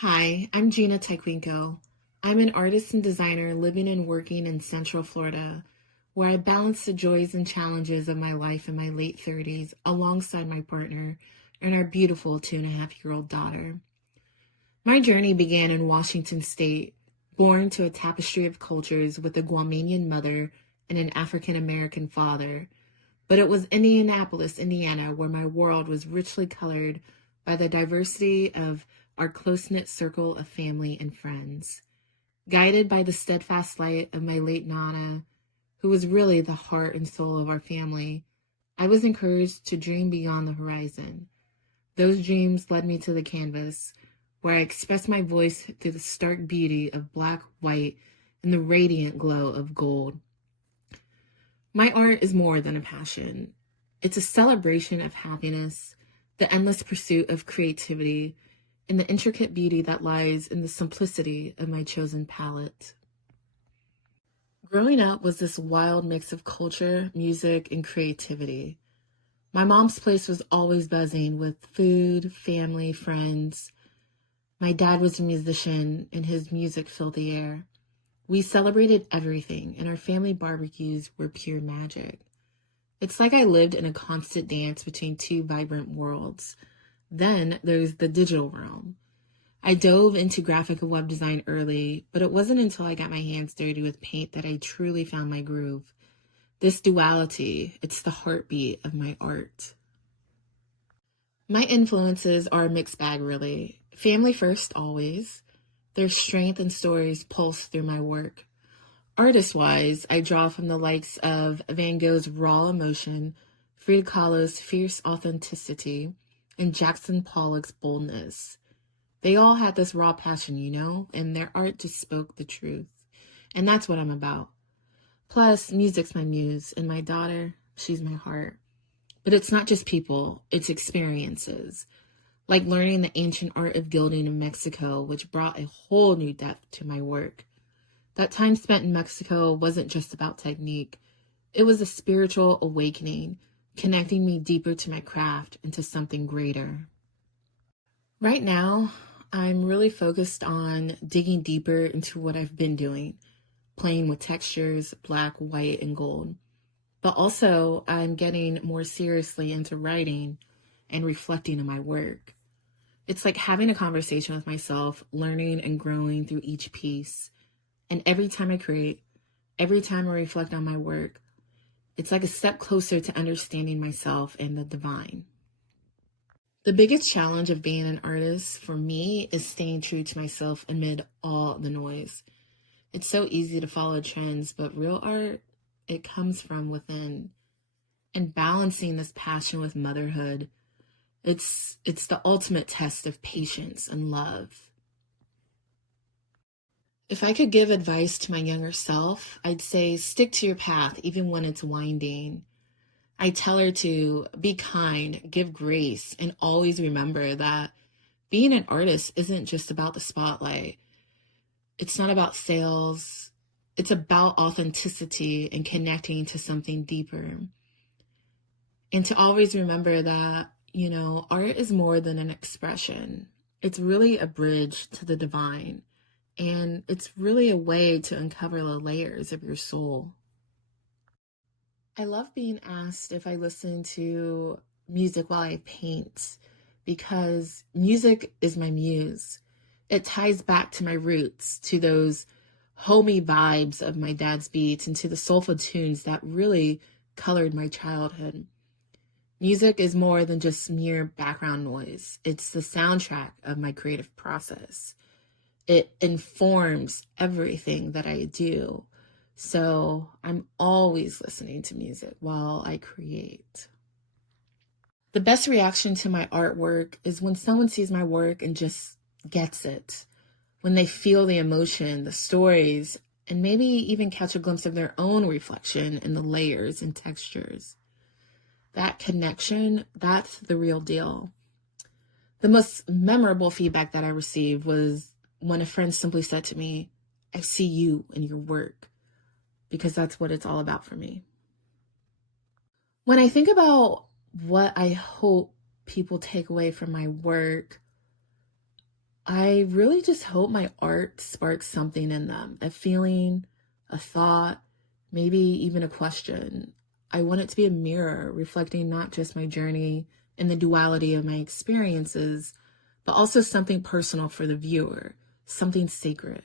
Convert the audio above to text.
Hi, I'm Gina Tyquiengco. I'm an artist and designer living and working in Central Florida, where I balance the joys and challenges of my life in my late 30s alongside my partner and our beautiful 2.5-year-old daughter. My journey began in Washington State, born to a tapestry of cultures with a Guamanian mother and an African American father. But it was Indianapolis, Indiana, where my world was richly colored by the diversity of our close-knit circle of family and friends. Guided by the steadfast light of my late Nana, who was really the heart and soul of our family, I was encouraged to dream beyond the horizon. Those dreams led me to the canvas, where I expressed my voice through the stark beauty of black, white, and the radiant glow of gold. My art is more than a passion. It's a celebration of happiness, the endless pursuit of creativity, and the intricate beauty that lies in the simplicity of my chosen palette. Growing up was this wild mix of culture, music, and creativity. My mom's place was always buzzing with food, family, friends. My dad was a musician, and his music filled the air. We celebrated everything, and our family barbecues were pure magic. It's like I lived in a constant dance between two vibrant worlds. Then there's the digital realm. I dove into graphic and web design early, but it wasn't until I got my hands dirty with paint that I truly found my groove. This duality, it's the heartbeat of my art. My influences are a mixed bag, really. Family first, always. Their strength and stories pulse through my work. Artist-wise, I draw from the likes of Van Gogh's raw emotion, Frida Kahlo's fierce authenticity, and Jackson Pollock's boldness. They all had this raw passion, and their art just spoke the truth. And that's what I'm about. Plus, music's my muse, and my daughter, she's my heart. But it's not just people, it's experiences. Like learning the ancient art of gilding in Mexico, which brought a whole new depth to my work. That time spent in Mexico wasn't just about technique. It was a spiritual awakening, connecting me deeper to my craft and to something greater. Right now, I'm really focused on digging deeper into what I've been doing, playing with textures, black, white, and gold. But also, I'm getting more seriously into writing and reflecting on my work. It's like having a conversation with myself, learning and growing through each piece. And every time I create, every time I reflect on my work, it's like a step closer to understanding myself and the divine. The biggest challenge of being an artist for me is staying true to myself amid all the noise. It's so easy to follow trends, but real art, it comes from within. And balancing this passion with motherhood, it's the ultimate test of patience and love. If I could give advice to my younger self, I'd say stick to your path even when it's winding. I tell her to be kind, give grace, and always remember that being an artist isn't just about the spotlight. It's not about sales. It's about authenticity and connecting to something deeper. And to always remember that, art is more than an expression. It's really a bridge to the divine. And it's really a way to uncover the layers of your soul. I love being asked if I listen to music while I paint because music is my muse. It ties back to my roots, to those homey vibes of my dad's beats and to the soulful tunes that really colored my childhood. Music is more than just mere background noise. It's the soundtrack of my creative process. It informs everything that I do. So I'm always listening to music while I create. The best reaction to my artwork is when someone sees my work and just gets it. When they feel the emotion, the stories, and maybe even catch a glimpse of their own reflection in the layers and textures. That connection, that's the real deal. The most memorable feedback that I received was when a friend simply said to me, "I see you in your work," because that's what it's all about for me. When I think about what I hope people take away from my work, I really just hope my art sparks something in them, a feeling, a thought, maybe even a question. I want it to be a mirror reflecting not just my journey and the duality of my experiences, but also something personal for the viewer, something sacred.